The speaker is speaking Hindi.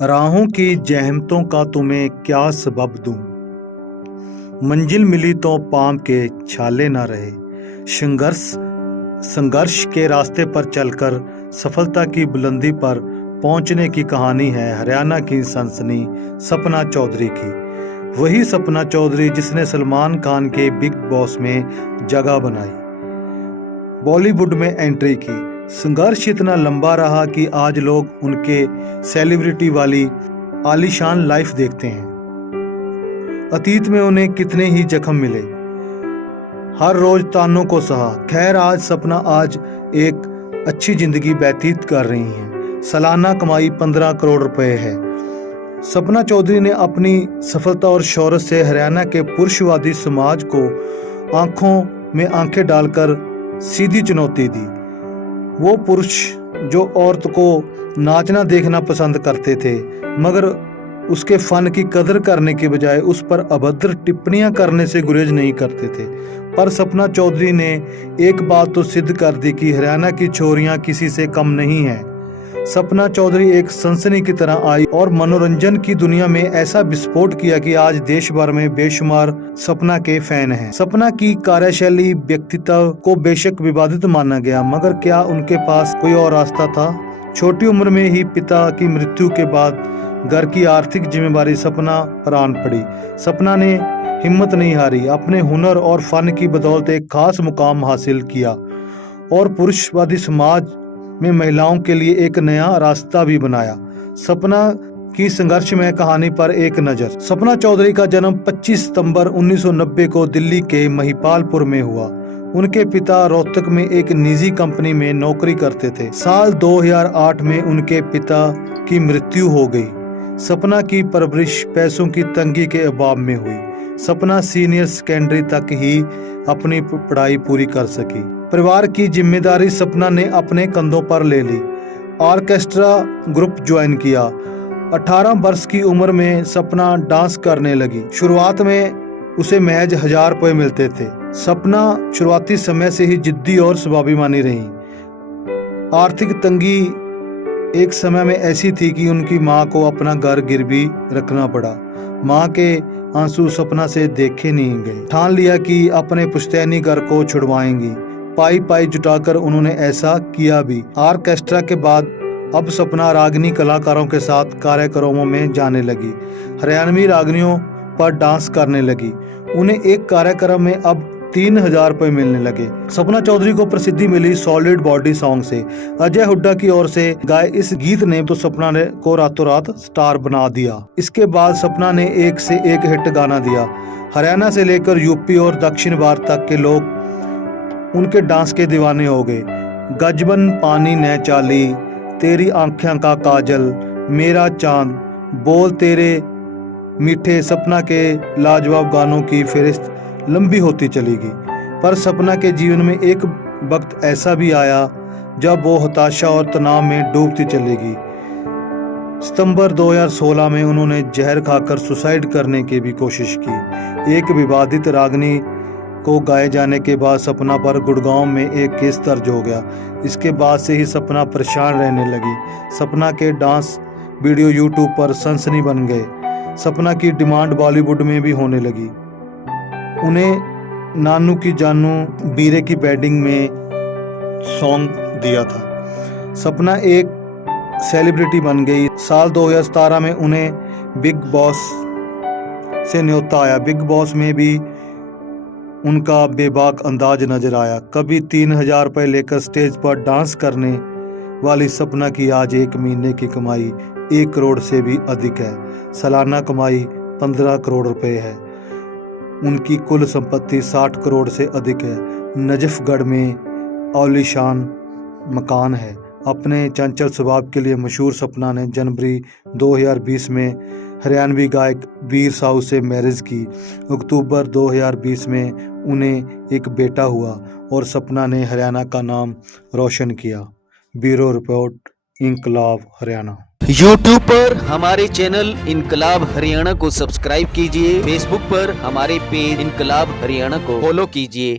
राहों की जहमतों का तुम्हें क्या सबब दूं। मंजिल मिली तो पाँव के छाले ना रहे। संघर्ष संघर्ष के रास्ते पर चलकर सफलता की बुलंदी पर पहुंचने की कहानी है हरियाणा की सनसनी सपना चौधरी की। वही सपना चौधरी जिसने सलमान खान के बिग बॉस में जगह बनाई, बॉलीवुड में एंट्री की। संघर्ष इतना लंबा रहा कि आज लोग उनके सेलिब्रिटी वाली आलीशान लाइफ देखते हैं। अतीत में उन्हें कितने ही जख्म मिले, हर रोज तानों को सहा। खैर, आज सपना एक अच्छी जिंदगी व्यतीत कर रही हैं। सालाना कमाई 15 करोड़ रुपए है। सपना चौधरी ने अपनी सफलता और शोहरत से हरियाणा के पुरुषवादी समाज को आंखों में आंखें डालकर सीधी चुनौती दी। वो पुरुष जो औरत को नाचना देखना पसंद करते थे, मगर उसके फन की कदर करने के बजाय उस पर अभद्र टिप्पणियां करने से गुरेज नहीं करते थे। पर सपना चौधरी ने एक बात तो सिद्ध कर दी कि हरियाणा की छोरियां किसी से कम नहीं हैं। सपना चौधरी एक सनसनी की तरह आई और मनोरंजन की दुनिया में ऐसा विस्फोट किया कि आज देश भर में बेशुमार सपना के फैन हैं। सपना की कार्यशैली, व्यक्तित्व को बेशक विवादित माना गया, मगर क्या उनके पास कोई और रास्ता था? छोटी उम्र में ही पिता की मृत्यु के बाद घर की आर्थिक जिम्मेदारी सपना पर आन पड़ी। सपना ने हिम्मत नहीं हारी, अपने हुनर और फन की बदौलत एक खास मुकाम हासिल किया और पुरुषवादी समाज में महिलाओं के लिए एक नया रास्ता भी बनाया। सपना की संघर्षमय कहानी पर एक नजर। सपना चौधरी का जन्म 25 सितंबर 1990 को दिल्ली के महिपालपुर में हुआ। उनके पिता रोहतक में एक निजी कंपनी में नौकरी करते थे। साल 2008 में उनके पिता की मृत्यु हो गई। सपना की परवरिश पैसों की तंगी के अभाव में हुई। सपना सीनियर सेकेंडरी तक ही अपनी पढ़ाई पूरी कर सकी। परिवार की जिम्मेदारी सपना ने अपने कंधों पर ले ली। ऑर्केस्ट्रा ग्रुप ज्वाइन किया। 18 वर्ष की उम्र में सपना डांस करने लगी। शुरुआत में उसे महज 1000 रुपए मिलते थे। सपना शुरुआती समय से ही जिद्दी और स्वाभिमानी रही। आर्थिक तंगी एक समय में ऐसी थी कि उनकी मां को अपना घर गिरवी रखना पड़ा। मां के आंसू सपना से देखे नहीं गए। ठान लिया कि अपने पुश्तैनी घर को छुड़वाएंगी। पाई पाई जुटाकर उन्होंने ऐसा किया भी। ऑर्केस्ट्रा के बाद अब सपना रागनी कलाकारों के साथ कार्यक्रमों में जाने लगी। हरियाणवी रागनियों पर डांस करने लगी। उन्हें एक कार्यक्रम में अब 3000 रुपए मिलने लगे। सपना चौधरी को प्रसिद्धि मिली सॉलिड बॉडी सॉन्ग से। अजय हुड्डा की ओर से गाए इस गीत ने तो सपना ने को रातों रात स्टार बना दिया। इसके बाद सपना ने एक से एक हिट गाना दिया। हरियाणा से लेकर यूपी और दक्षिण भारत तक के लोग उनके डांस के दीवाने हो गए। गजबन पानी न चाली, तेरी आंखें का काजल, मेरा चांद, बोल तेरे मीठे, सपना के लाजवाब गानों की फहरिस्त लंबी होती चली गई। पर सपना के जीवन में एक वक्त ऐसा भी आया जब वो हताशा और तनाव में डूबती चलेगी। सितंबर 2016 में उन्होंने जहर खाकर सुसाइड करने की भी कोशिश की। एक विवादित रागनी को गाए जाने के बाद सपना पर गुड़गांव में एक केस दर्ज हो गया। इसके बाद से ही सपना परेशान रहने लगी। सपना के डांस वीडियो यूट्यूब पर सनसनी बन गए। सपना की डिमांड बॉलीवुड में भी होने लगी। उन्हें नानू की जानू बीरे की वेडिंग में सॉन्ग दिया था। सपना एक सेलिब्रिटी बन गई। साल 2017 में उन्हें बिग बॉस से न्योता आया। बिग बॉस में भी उनका बेबाक अंदाज नजर आया। कभी 3000 रुपए लेकर स्टेज पर डांस करने वाली सपना की आज एक महीने की कमाई 1 करोड़ से भी अधिक है। सालाना कमाई 15 करोड़ रुपए है। उनकी कुल संपत्ति 60 करोड़ से अधिक है। नजफगढ़ में आलीशान मकान है। अपने चंचल स्वभाव के लिए मशहूर सपना ने जनवरी 2020 में हरियाणवी गायक वीर साहू से मैरिज की। अक्टूबर 2020 में उन्हें एक बेटा हुआ और सपना ने हरियाणा का नाम रोशन किया। ब्यूरो रिपोर्ट, इनकलाब हरियाणा। YouTube पर हमारे चैनल इनकलाब हरियाणा को सब्सक्राइब कीजिए। Facebook पर हमारे पेज इनकलाब हरियाणा को फॉलो कीजिए।